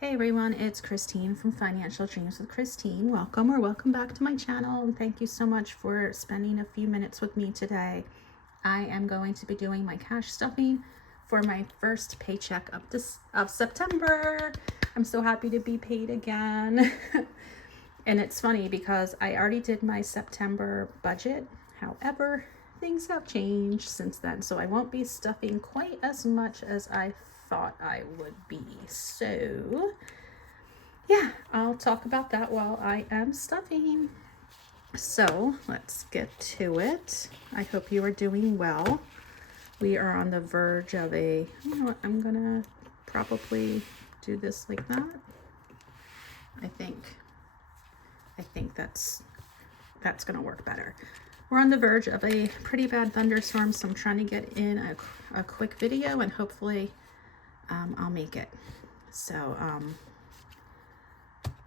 Hey everyone, it's Christine from Financial Dreams with Christine. Welcome back to my channel, and thank you so much for spending a few minutes with me today. I am going to be doing my cash stuffing for my first paycheck of September. I'm so happy to be paid again. And it's funny because I already did my September budget. However, things have changed since then, so I won't be stuffing quite as much as I thought I would be. So yeah, I'll talk about that while I am stuffing. So let's get to it. I hope you are doing well. We are on the verge of you know what, I'm gonna probably do this like that. I think that's gonna work better. We're on the verge of a pretty bad thunderstorm, so I'm trying to get in a quick video, and hopefully I'll make it. So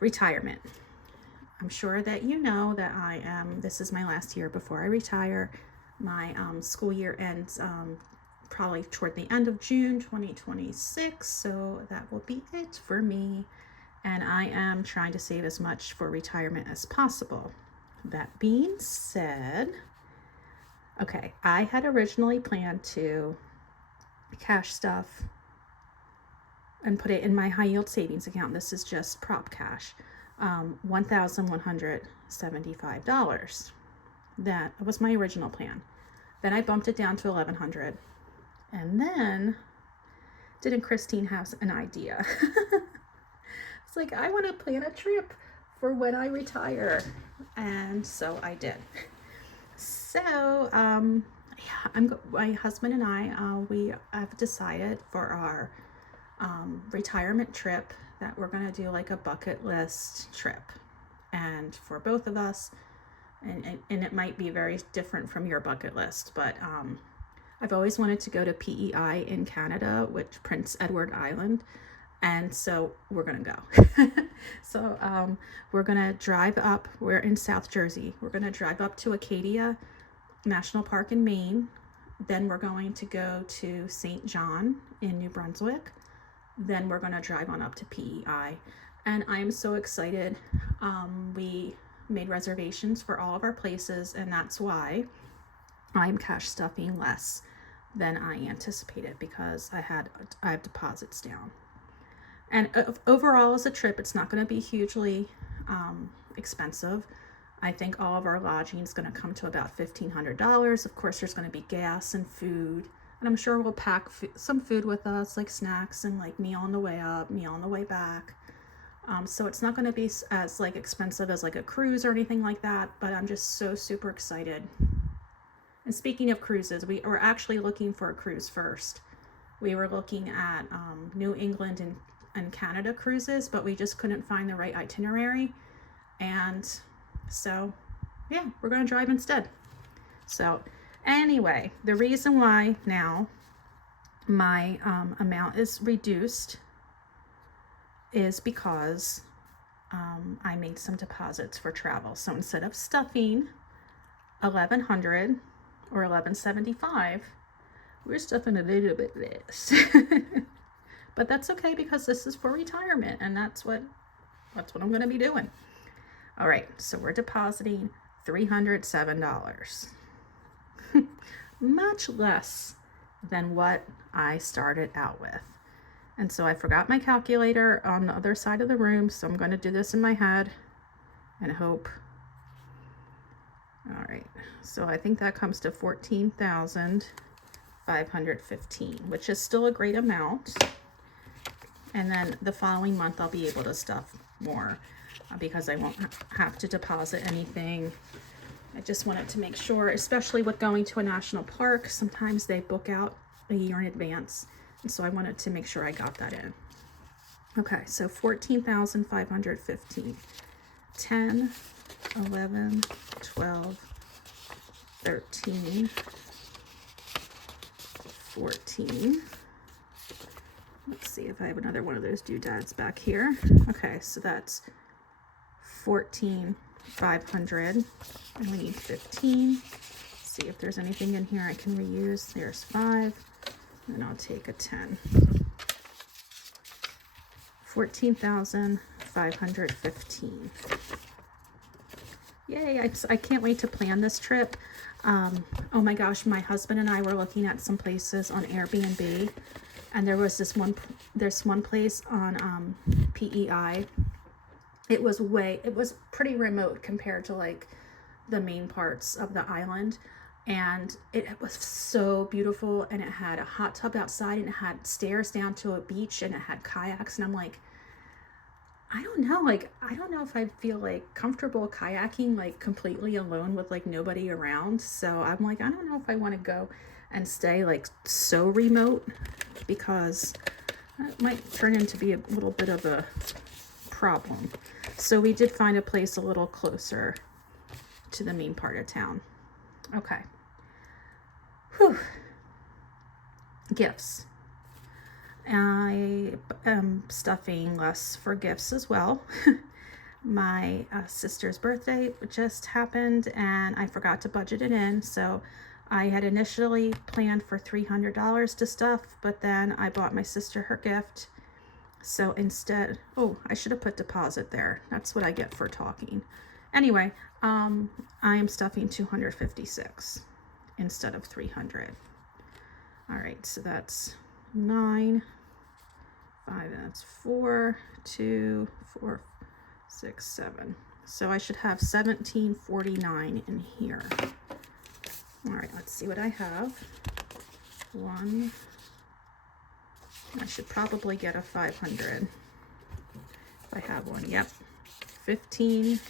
retirement. I'm sure that you know that this is my last year before I retire. My school year ends probably toward the end of June 2026, so that will be it for me. And I am trying to save as much for retirement as possible. That being said, okay, I had originally planned to cash stuff and put it in my high yield savings account. This is just prop cash, $1,175. That was my original plan. Then I bumped it down to $1,100, and then didn't Christine have an idea? It's like, I want to plan a trip for when I retire, and so I did. So yeah, my husband and I we have decided for our retirement trip that we're gonna do like a bucket list trip, and for both of us, and it might be very different from your bucket list, but I've always wanted to go to PEI in Canada, which Prince Edward Island, and so we're gonna go. So we're gonna drive up. We're in South Jersey. We're gonna drive up to Acadia National Park in Maine. Then we're going to go to St. John in New Brunswick. Then we're going to drive on up to PEI, and I'm so excited. We made reservations for all of our places, and that's why I'm cash stuffing less than I anticipated, because I have deposits down. And overall, as a trip, it's not going to be hugely expensive. I think all of our lodging is going to come to about $1,500. Of course, there's going to be gas and food. And I'm sure we'll pack some food with us, like snacks and like meal on the way up, meal on the way back. So it's not going to be as like expensive as like a cruise or anything like that, but I'm just so super excited. And speaking of cruises, we were actually looking for a cruise first. We were looking at New England and Canada cruises, but we just couldn't find the right itinerary. And so yeah, we're going to drive instead. So anyway, the reason why now my amount is reduced is because I made some deposits for travel. So instead of stuffing $1,100 or $1,175, we're stuffing a little bit less. But that's okay, because this is for retirement, and that's what I'm going to be doing. All right, so we're depositing $307. Much less than what I started out with. And so I forgot my calculator on the other side of the room, so I'm going to do this in my head and hope. All right, so I think that comes to $14,515, which is still a great amount. And then the following month I'll be able to stuff more because I won't have to deposit anything. I just wanted to make sure, especially with going to a national park, sometimes they book out a year in advance. And so I wanted to make sure I got that in. Okay, so 14,515, 10, 11, 12, 13, 14. Let's see if I have another one of those doodads back here. Okay, so that's 14,500, and we need 15. See if there's anything in here I can reuse. There's 5, and I'll take a 10. $14,515. Yay, I can't wait to plan this trip. Oh my gosh, my husband and I were looking at some places on Airbnb, and there's one place on PEI. It was pretty remote compared to like the main parts of the island, and it was so beautiful, and it had a hot tub outside, and it had stairs down to a beach, and it had kayaks, and I'm like, I don't know if I feel like comfortable kayaking like completely alone with like nobody around. So I'm like, I don't know if I want to go and stay like so remote, because it might turn into be a little bit of a problem. So we did find a place a little closer to the main part of town. Okay. Whew. Gifts. I am stuffing less for gifts as well. My sister's birthday just happened, and I forgot to budget it in. So I had initially planned for $300 to stuff, but then I bought my sister her gift. So instead, oh, I should have put deposit there. That's what I get for talking. Anyway, I am stuffing 256 instead of 300. All right, so that's 9, 5, that's 4, 2, 4, 6, 7. So I should have 1749 in here. All right, let's see what I have. 1. I should probably get a 500 if I have one. Yep. 15,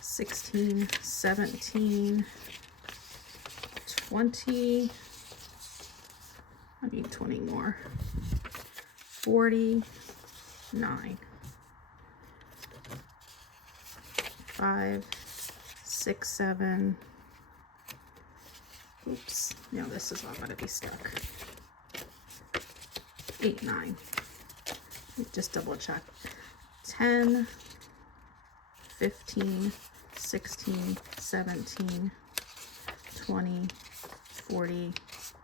16, 17, 20. I need 20 more. 49. 5, 6, 7. Oops. No, this is all going to be stuck. 8, 9. Just double check. 10, 15, 16, 17, 20, 40,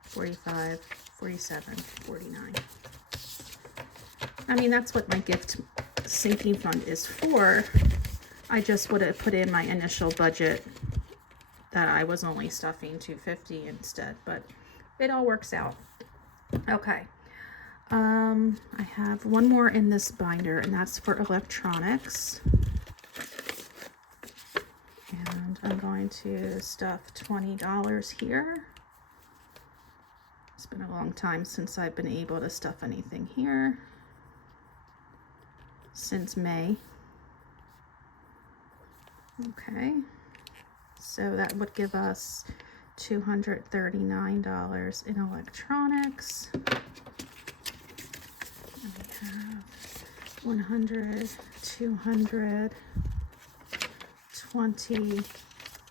45, 47, 49. I mean, that's what my gift sinking fund is for. I just would have put in my initial budget that I was only stuffing 250 instead, but it all works out. Okay. I have one more in this binder, and that's for electronics. And I'm going to stuff $20 here. It's been a long time since I've been able to stuff anything here. Since May. Okay. So that would give us $239 in electronics. And we have 100, 200, 20,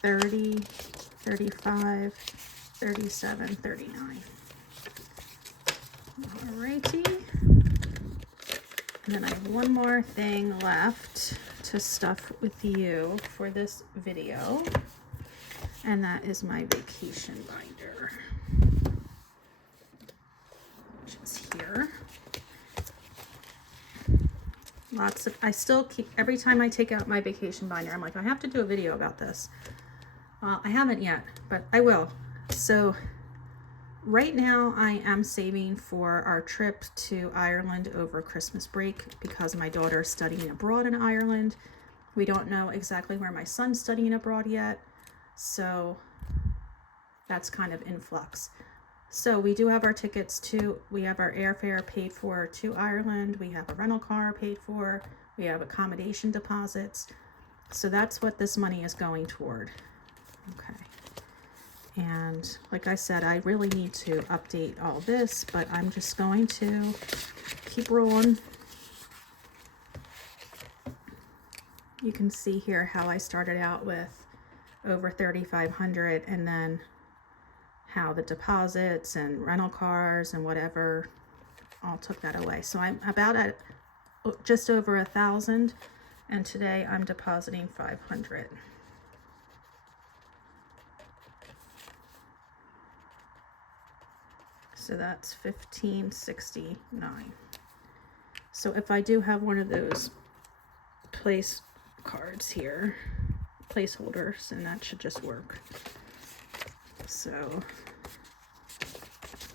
30, 35, 37, 39. Alrighty. And then I have one more thing left to stuff with you for this video, and that is my vacation binder, which is here. I still keep, every time I take out my vacation binder, I'm like, I have to do a video about this. Well, I haven't yet, but I will. So right now I am saving for our trip to Ireland over Christmas break, because my daughter is studying abroad in Ireland. We don't know exactly where my son's studying abroad yet, so that's kind of in flux. So we do have our tickets we have our airfare paid for to Ireland. We have a rental car paid for. We have accommodation deposits. So that's what this money is going toward. Okay. And like I said, I really need to update all this, but I'm just going to keep rolling. You can see here how I started out with over 3,500, and then how the deposits and rental cars and whatever all took that away. So I'm about at just over 1,000, and today I'm depositing 500. So that's 1,569. So if I do have one of those place cards here, placeholders, and that should just work. So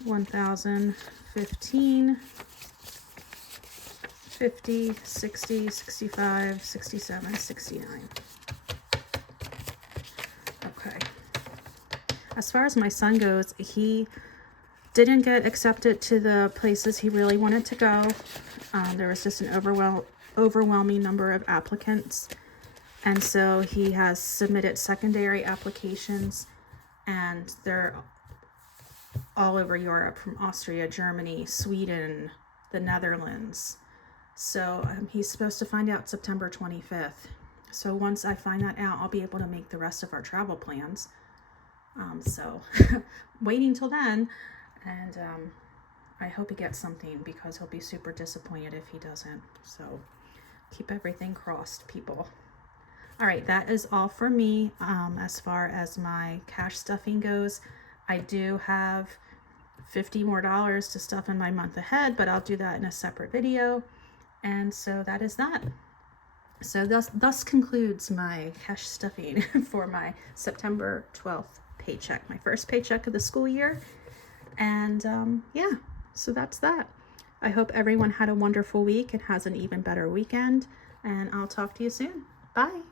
1,000, 15, 50, 60, 65, 67, 69. Okay. As far as my son goes, he didn't get accepted to the places he really wanted to go. There was just an overwhelming number of applicants. And so he has submitted secondary applications, and they're all over Europe, from Austria, Germany, Sweden, the Netherlands. So he's supposed to find out September 25th. So once I find that out, I'll be able to make the rest of our travel plans. So waiting till then, and I hope he gets something, because he'll be super disappointed if he doesn't. So keep everything crossed, people. All right, that is all for me. As far as my cash stuffing goes, I do have $50 more to stuff in my month ahead, but I'll do that in a separate video. And so that is that. So thus concludes my cash stuffing for my September 12th paycheck, my first paycheck of the school year. And yeah, so that's that. I hope everyone had a wonderful week and has an even better weekend, and I'll talk to you soon. Bye.